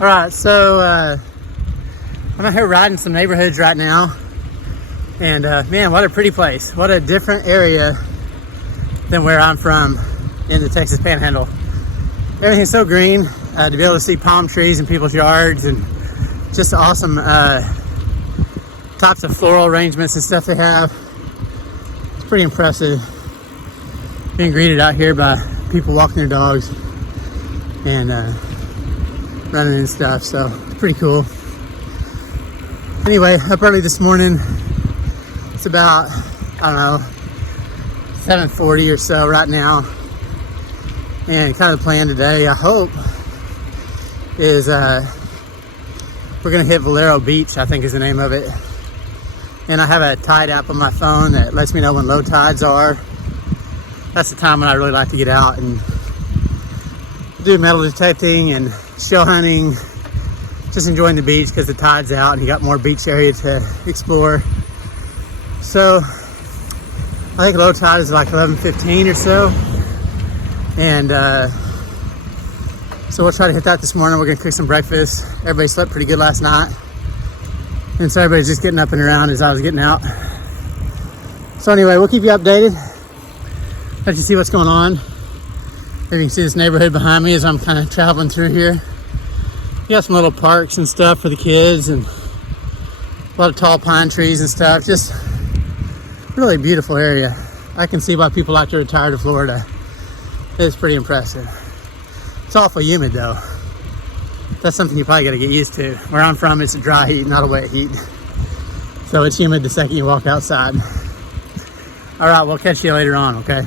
All right, so I'm out here riding some neighborhoods right now, and man, what a pretty place. What a different area than where I'm from in the Texas Panhandle. Everything's so green, to be able to see palm trees in people's yards and just awesome types of floral arrangements and stuff they have. It's pretty impressive being greeted out here by people walking their dogs and running and stuff, so it's pretty cool. Anyway, up early this morning. It's about, I don't know, 7:40 or so right now. And kind of the plan today, I hope, is we're gonna hit Vilano Beach, I think is the name of it. And I have a tide app on my phone that lets me know when low tides are. That's the time when I really like to get out and do metal detecting and shell hunting, just enjoying the beach because the tide's out and you got more beach area to explore. So I think low tide is like 11:15 or so, and so we'll try to hit that this morning. We're gonna cook some breakfast. Everybody slept pretty good last night, and so everybody's just getting up and around as I was getting out. So anyway, we'll keep you updated, let you see what's going on. Here you can see this neighborhood behind me as I'm kind of traveling through here. You got some little parks and stuff for the kids and a lot of tall pine trees and stuff. Just really beautiful area. I can see why people like to retire to Florida. It's pretty impressive. It's awful humid though. That's something you probably got to get used to. Where I'm from, it's a dry heat, not a wet heat. So it's humid the second you walk outside. All right, we'll catch you later on, okay?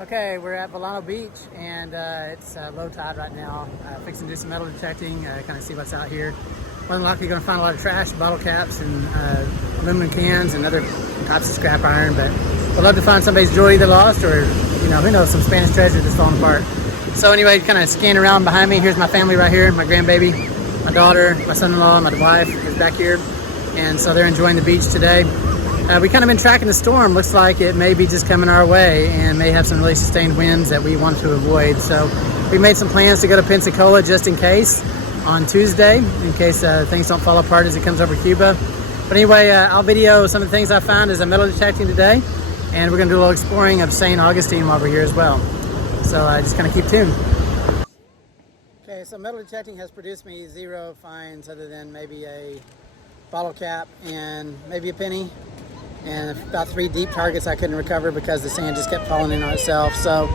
Okay, we're at Vilano Beach, and it's low tide right now. Fixing to do some metal detecting, kind of see what's out here. More than likely going to find a lot of trash, bottle caps, and aluminum cans, and other types of scrap iron. But we'd love to find somebody's jewelry they lost, or who knows, some Spanish treasure that's falling apart. So anyway, kind of scan around behind me. Here's my family right here, my grandbaby, my daughter, my son-in-law, my wife is back here, and so they're enjoying the beach today. We kind of been tracking the storm. Looks like it may be just coming our way and may have some really sustained winds that we want to avoid. So we made some plans to go to Pensacola just in case on Tuesday, in case things don't fall apart as it comes over Cuba. But anyway, I'll video some of the things I found as I'm metal detecting today, and we're gonna do a little exploring of St. Augustine while we're here as well. So just kind of keep tuned. Okay, so metal detecting has produced me 0 finds other than maybe a bottle cap and maybe a penny. And about 3 deep targets I couldn't recover because the sand just kept falling in on itself. So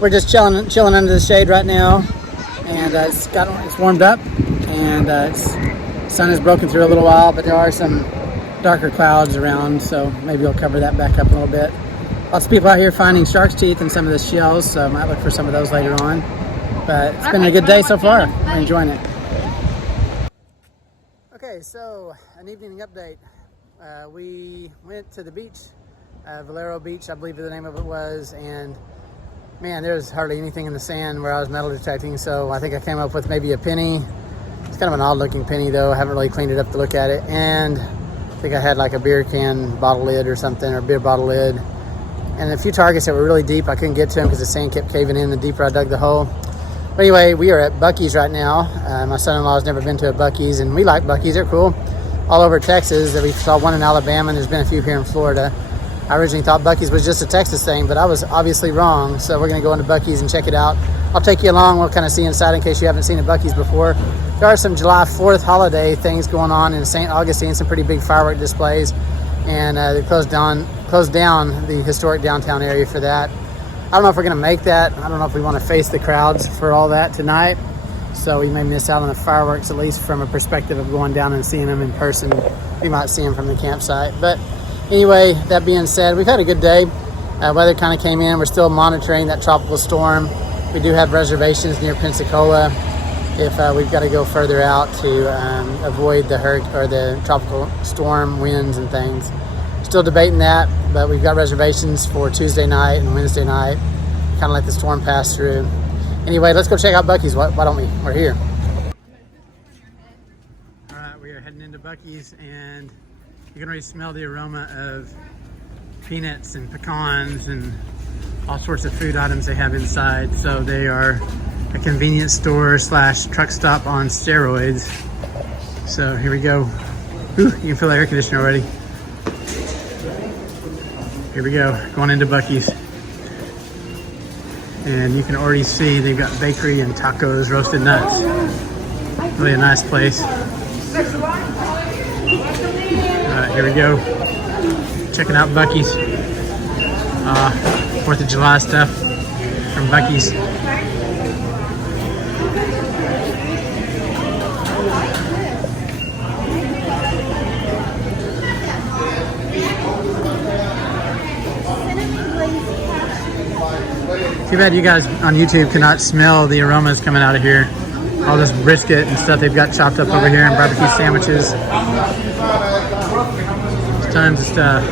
we're just chilling under the shade right now, and it's warmed up, and the sun has broken through a little while, but there are some darker clouds around, so maybe we'll cover that back up a little bit. Lots of people out here finding shark's teeth in some of the shells, so I might look for some of those later on. But it's been a good day so far. I'm enjoying it. Okay, so an evening update. We went to the beach, Vilano Beach, I believe the name of it was, and man, there was hardly anything in the sand where I was metal detecting, so I think I came up with maybe a penny. It's kind of an odd looking penny though. I haven't really cleaned it up to look at it, and I think I had like a beer can bottle lid or something, or a beer bottle lid, and a few targets that were really deep. I couldn't get to them because the sand kept caving in the deeper I dug the hole. But anyway, we are at Buc-ee's right now. My son-in-law has never been to a Buc-ee's, and we like Buc-ee's, they're cool. All over Texas. That we saw one in Alabama, and there's been a few here in Florida. I originally thought Buc-ee's was just a Texas thing, but I was obviously wrong. So we're gonna go into Buc-ee's and check it out. I'll take you along. We'll kind of see inside in case you haven't seen a Buc-ee's before. There are some July 4th holiday things going on in St. Augustine, some pretty big firework displays, and they closed down the historic downtown area for that. I don't know if we're gonna make that. I don't know if we want to face the crowds for all that tonight. So we may miss out on the fireworks, at least from a perspective of going down and seeing them in person. We might see them from the campsite. But anyway, that being said, we've had a good day. Weather kind of came in. We're still monitoring that tropical storm. We do have reservations near Pensacola if we've got to go further out to avoid the hurricane or the tropical storm winds and things. Still debating that, but we've got reservations for Tuesday night and Wednesday night. Kind of let the storm pass through. Anyway, let's go check out Buc-ee's. Why don't we? We're here. All right, we are heading into Buc-ee's, and you can already smell the aroma of peanuts and pecans and all sorts of food items they have inside. So they are a convenience store slash truck stop on steroids. So here we go. Ooh, you can feel the air conditioner already. Here we go, going into Buc-ee's. And you can already see they've got bakery and tacos, roasted nuts. Really a nice place. Here we go. Checking out Buc-ee's. 4th of July stuff from Buc-ee's. Too bad you guys on YouTube cannot smell the aromas coming out of here. All this brisket and stuff they've got chopped up over here, and barbecue sandwiches. There's tons of stuff.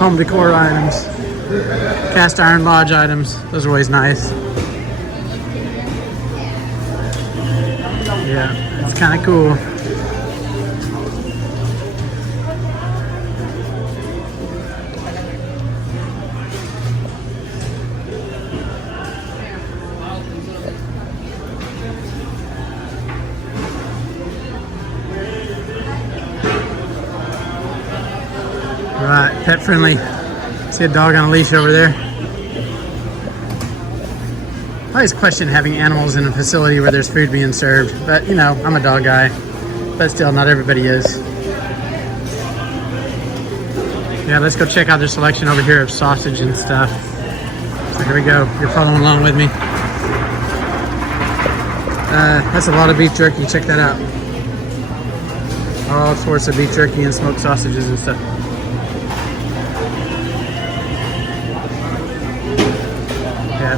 Home decor items. Cast iron lodge items. Those are always nice. Yeah, it's kind of cool. Alright, pet friendly. See a dog on a leash over there. I always question having animals in a facility where there's food being served, but you know, I'm a dog guy, but still, not everybody is. Yeah, let's go check out their selection over here of sausage and stuff. So here we go. You're following along with me. That's a lot of beef jerky. Check that out. All sorts of beef jerky and smoked sausages and stuff. Yeah.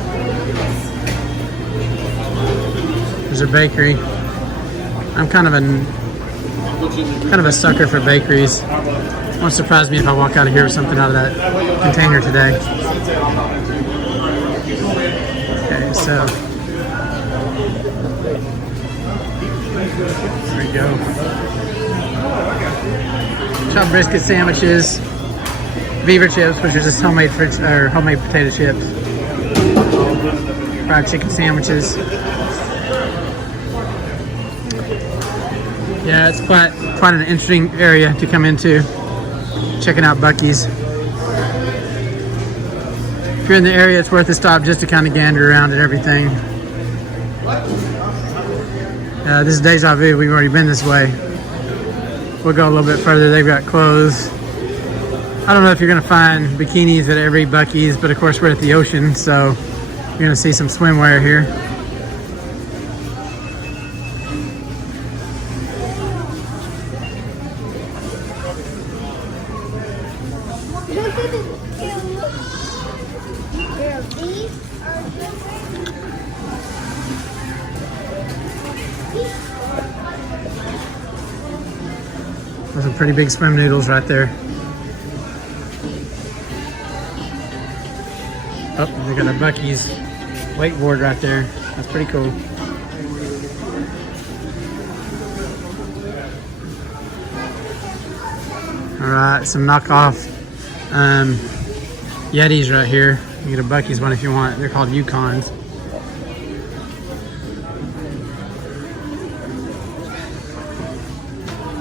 There's a bakery. I'm kind of a sucker for bakeries. It won't surprise me if I walk out of here with something out of that container today. Okay, so there we go. Chopped brisket sandwiches, beaver chips, which are just homemade potato chips. Fried chicken sandwiches. Yeah, it's quite an interesting area to come into. Checking out Buc-ee's. If you're in the area, it's worth a stop just to kind of gander around and everything. This is deja vu. We've already been this way. We'll go a little bit further. They've got clothes. I don't know if you're going to find bikinis at every Buc-ee's, but of course we're at the ocean, so you're going to see some swimwear here. Those are pretty big swim noodles right there. Oh, they got a Buc-ee's wakeboard right there. That's pretty cool. Alright, some knockoff Yetis right here. You can get a Buc-ee's one if you want. They're called Yukons.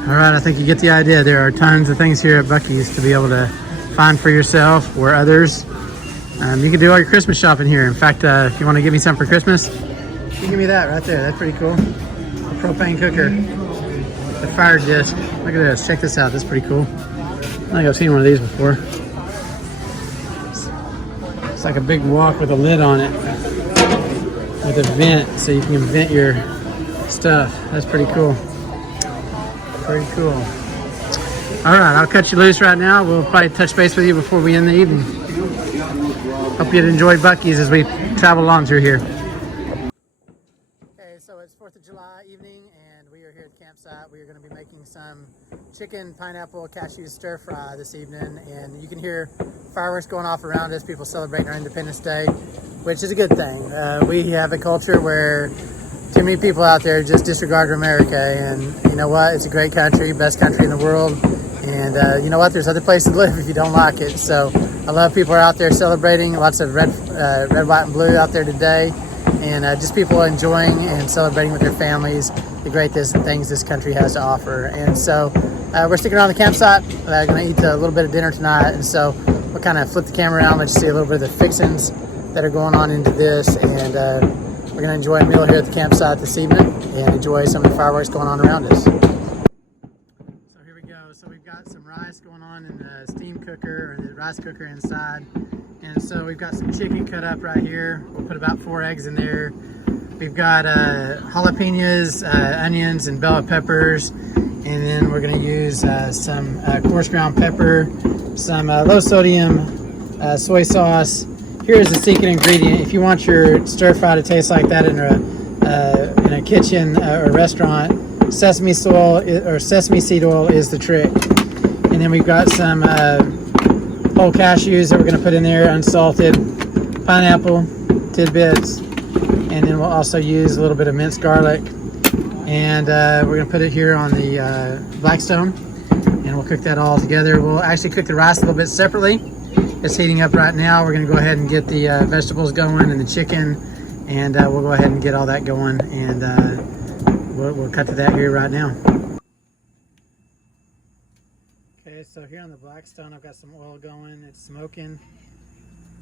Alright, I think you get the idea. There are tons of things here at Buc-ee's to be able to find for yourself or others. You can do all your Christmas shopping here. In fact, if you want to give me something for Christmas, you can give me that right there. That's pretty cool. A propane cooker. The fire disc. Look at this. Check this out. That's pretty cool. I think I've seen one of these before. It's like a big wok with a lid on it. With a vent, so you can vent your stuff. That's pretty cool. Pretty cool. Alright, I'll cut you loose right now. We'll probably touch base with you before we end the evening. Hope you'd enjoy Buc-ee's as we travel along through here. Okay, so it's 4th of July evening and we are here at the campsite. We are going to be making some chicken, pineapple, cashew stir fry this evening, and you can hear fireworks going off around us, people celebrating our Independence Day, which is a good thing. We have a culture where too many people out there just disregard America, and you know what? It's a great country, best country in the world, and you know what? There's other places to live if you don't like it. So I love people are out there celebrating. Lots of red, white, and blue out there today, and just people enjoying and celebrating with their families the great things this country has to offer. And so we're sticking around the campsite. We're going to eat a little bit of dinner tonight, and so we'll kind of flip the camera around, let you see a little bit of the fixings that are going on into this, and we're going to enjoy a meal here at the campsite this evening and enjoy some of the fireworks going on around us. So here we go. So we've got some rice going on in the steam cooker, or the rice cooker inside, and so we've got some chicken cut up right here. We'll put about 4 eggs in there. We've got jalapenos, onions, and bell peppers, and then we're going to use some coarse ground pepper, some low sodium soy sauce. Here's the secret ingredient. If you want your stir fry to taste like that in a kitchen or restaurant, sesame seed oil is the trick. And then we've got some whole cashews that we're going to put in there, unsalted, pineapple tidbits, and then we'll also use a little bit of minced garlic. And we're going to put it here on the Blackstone, and we'll cook that all together. We'll actually cook the rice a little bit separately. It's heating up right now. We're going to go ahead and get the vegetables going and the chicken, and we'll go ahead and get all that going, and we'll cut to that here right now. Okay, so here on the Blackstone, I've got some oil going. It's smoking.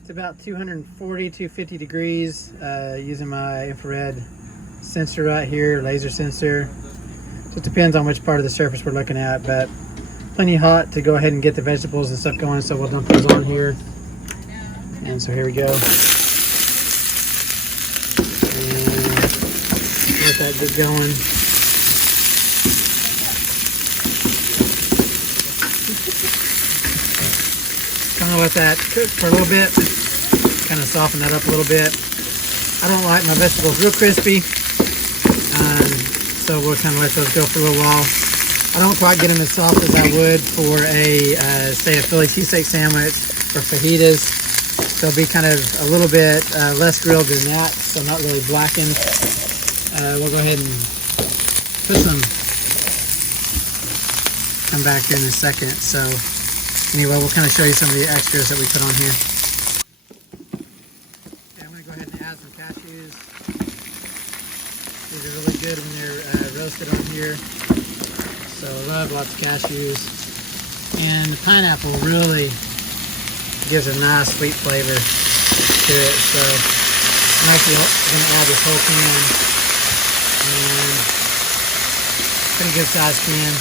It's about 240, 250 degrees using my infrared sensor right here, laser sensor. So it depends on which part of the surface we're looking at, but plenty hot to go ahead and get the vegetables and stuff going, so we'll dump those on here. And so here we go. And let that get going. Kind of let that cook for a little bit, kind of soften that up a little bit. I don't like my vegetables real crispy, so we'll kind of let those go for a little while. I don't quite get them as soft as I would for say a Philly cheesesteak sandwich or fajitas. They'll be kind of a little bit less grilled than that, so not really blackened. We'll go ahead and put some, come back here in a second. So anyway, we'll kind of show you some of the extras that we put on here. Okay, I'm going to go ahead and add some cashews. These are really good when they're roasted on here. So I love lots of cashews. And the pineapple really gives a nice sweet flavor to it. So I'm actually going to add this whole can. And pretty good sized can.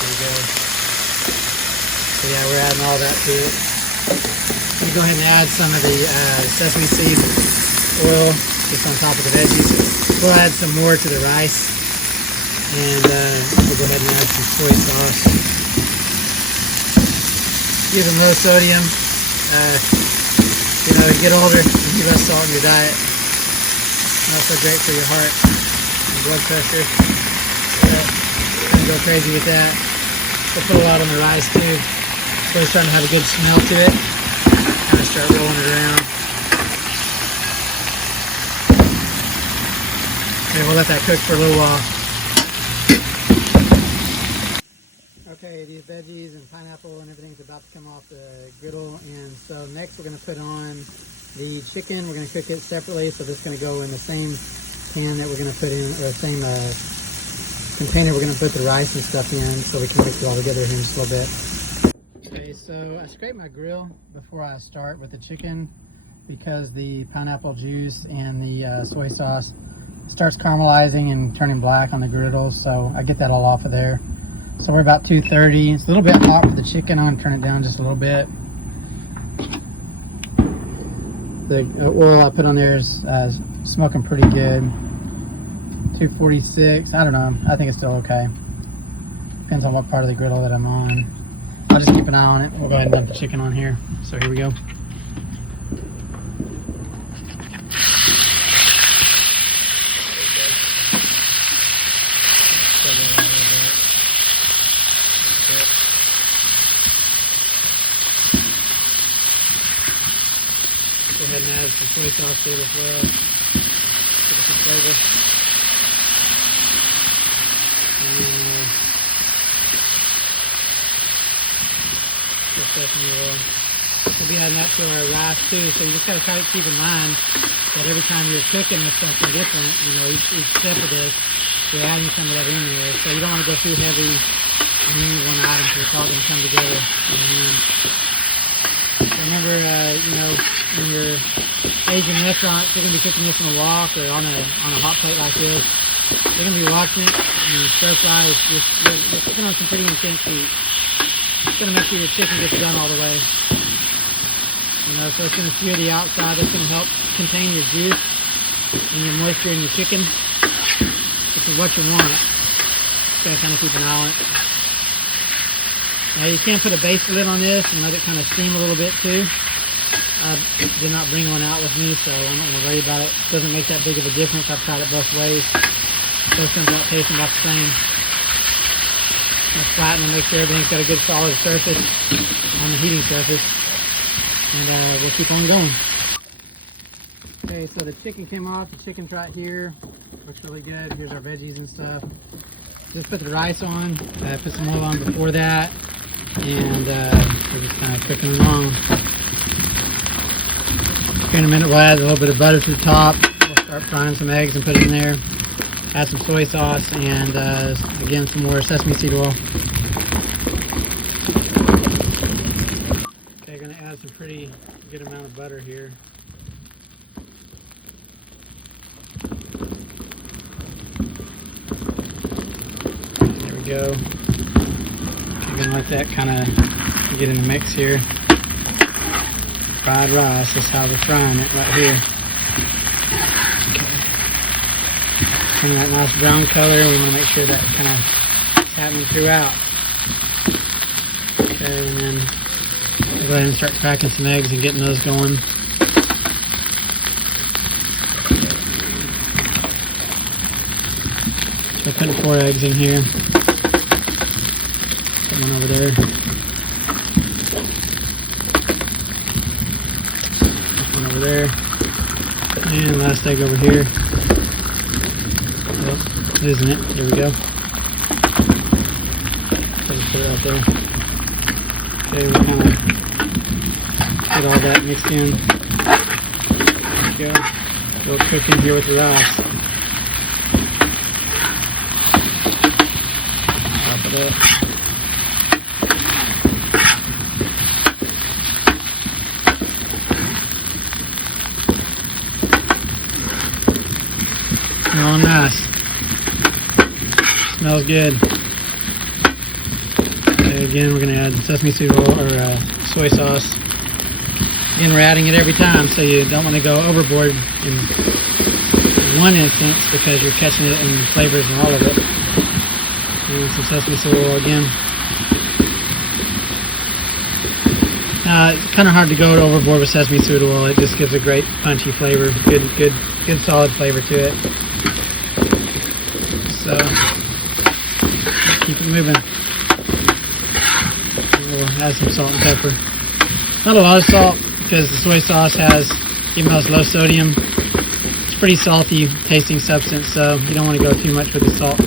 There we go. So yeah, we're adding all that to it. I'm going to go ahead and add some of the sesame seed oil just on top of the veggies. We'll add some more to the rice. And we'll go ahead and add some soy sauce. Give them low sodium. You know, get older, you need less salt in your diet. Not so great for your heart and blood pressure. Go crazy with that. We'll put a lot on the rice too. So it's trying to have a good smell to it. Kind of start rolling it around. And we'll let that cook for a little while. Okay, these veggies and pineapple and everything's about to come off the griddle, and so next we're going to put on the chicken. We're going to cook it separately, so this is going to go in the same pan that we're going to put in, or the same container we're going to put the rice and stuff in, so we can mix it all together here in just a little bit. Okay, so I scrape my grill before I start with the chicken because the pineapple juice and the soy sauce starts caramelizing and turning black on the griddle, so I get that all off of there. So we're about 230. It's a little bit hot for the chicken. I'm going to turn it down just a little bit. The oil I put on there is smoking pretty good. 246. I don't know. I think it's still okay. Depends on what part of the griddle that I'm on. I'll just keep an eye on it. We'll go ahead and dump the chicken on here. So here we go. Go ahead and add some soy sauce to it as well. Give it some flavor. And sesame oil. We'll be adding that to our rice too. So you just gotta try to keep in mind that every time you're cooking with something different, you know, each step of this, you're adding some of that in there. So you don't want to go too heavy on any one item because it's all going to come together in the end. Remember, you know, when you're Asian restaurants, you're going to be cooking this on a wok or on a hot plate like this. You're going to be watching it, and stir fry is just, you're cooking on some pretty intense heat. It's going to make sure your chicken gets done all the way. You know, so it's going to sear the outside. That's going to help contain your juice and your moisture in your chicken, which is what you want. Just got to kind of keep an eye on it. Now you can put a base lid on this and let it kind of steam a little bit too. I did not bring one out with me, so I'm not going to worry about it. It doesn't make that big of a difference. I've tried it both ways. Both comes out tasting about the same. Let's flatten and make sure everything's got a good solid surface on the heating surface. And we'll keep on going. Okay, so the chicken came off. The chicken's right here. Looks really good. Here's our veggies and stuff. Just put the rice on. Put some oil on before that. And we're just kind of cooking along. Here in a minute we'll add a little bit of butter to the top. We'll start frying some eggs and put it in there. Add some soy sauce and again some more sesame seed oil. Okay, going to add some pretty good amount of butter here. There we go. I'm going to let that kind of get in the mix here. Fried rice, that's how we're frying it right here. Okay. Kind of that nice brown color. We want to make sure that kind of is happening throughout. Okay, and then we'll go ahead and start cracking some eggs and getting those going. So putting 4 eggs in here. Put one over there. Put one over there. And last egg over here. Oh, isn't it? There we go. Just put it right there. Okay, we kind of get all that mixed in. There we go. We'll cook in here with the rice. Top it up. Smelling nice. Smells good. Okay, again, we're going to add sesame seed oil or soy sauce. Again, we're adding it every time, so you don't want to go overboard in one instance because you're catching it in flavors and all of it. And some sesame seed oil again. It's kind of hard to go overboard with sesame seed oil. It just gives a great punchy flavor, good solid flavor to it. So keep it moving. And we'll add some salt and pepper. Not a lot of salt because the soy sauce has, even though it's low sodium, it's pretty salty tasting substance, so you don't want to go too much with the salt.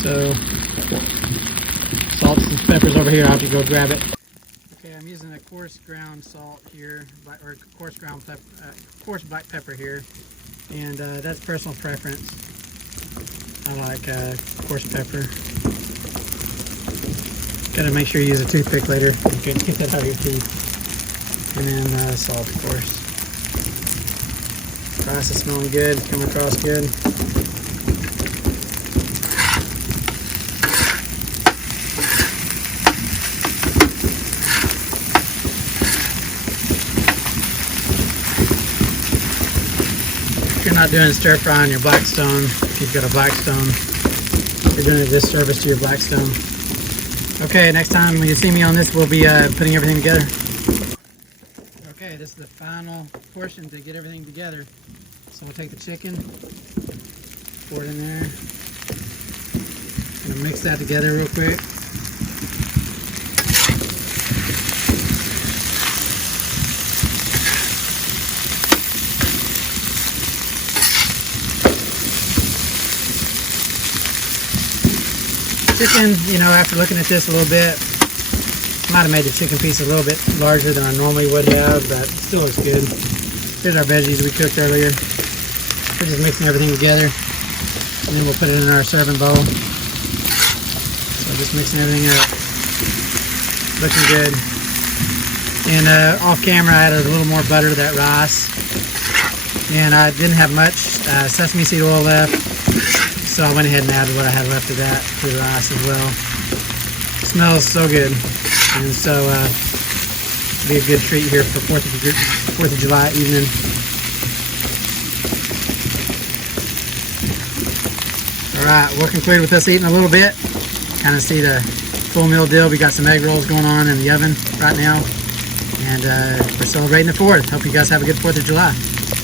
So salt and peppers over here. I'll have to go grab it. Okay, I'm using a coarse ground salt here, or coarse ground pepper, coarse black pepper here, and that's personal preference. I like coarse pepper. Gotta make sure you use a toothpick later. Okay, get that out of your teeth. And then salt, of course. Rice is smelling good, coming across good. If you're not doing stir fry on your Blackstone, if you've got a Blackstone, you're doing a disservice to your Blackstone. Okay, next time when you see me on this, we'll be putting everything together. Okay, this is the final portion to get everything together. So we'll take the chicken, pour it in there. Gonna mix that together real quick. Chicken, you know, after looking at this a little bit, Might have made the chicken piece a little bit larger than I normally would have, but still looks good. Here's our veggies we cooked earlier. We're just mixing everything together, and then we'll put it in our serving bowl. So just mixing everything up. Looking good. And off camera, I added a little more butter to that rice. And I didn't have much sesame seed oil left, so I went ahead and added what I had left of that to the rice as well. It smells so good. And so it'll be a good treat here for 4th of July evening. All right, we'll conclude with us eating a little bit. Kind of see the full meal deal. We got some egg rolls going on in the oven right now. And we're celebrating the 4th. Hope you guys have a good 4th of July.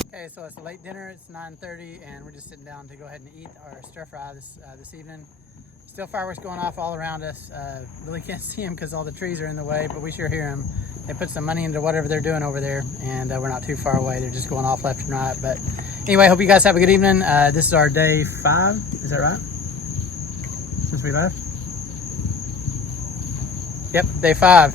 Okay, so it's a late dinner. It's 9:30, and we're just sitting down to go ahead and eat our stir fry this evening. Still fireworks going off all around us. Really can't see them because all the trees are in the way, but we sure hear them. They put some money into whatever they're doing over there, and we're not too far away. They're just going off left and right. But anyway, hope you guys have a good evening. This is our day 5. Is that right? Since we left? Yep, day 5.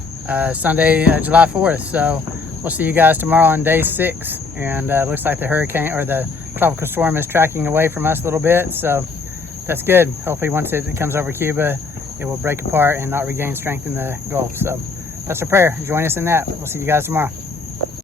Sunday, July 4th. So we'll see you guys tomorrow on day 6. And it looks like the hurricane or the tropical storm is tracking away from us a little bit. So that's good. Hopefully once it comes over Cuba, it will break apart and not regain strength in the Gulf. So that's a prayer. Join us in that. We'll see you guys tomorrow.